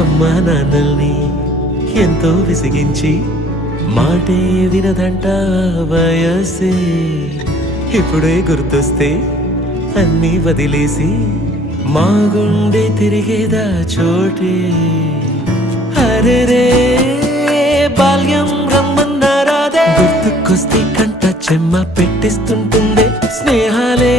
అమ్మా నాన్నల్ని ఎంతో విసిగించి మాటే వినదంట వయసే. ఇప్పుడే గుర్తొస్తే అన్నీ వదిలేసి మా గుండె తిరిగేదా చోటే. అరెరే బాల్యం రమ్మన్నారాదే, గుర్తుకొస్తే కంట చెమ్మ పెట్టిస్తుంటుందే స్నేహాలే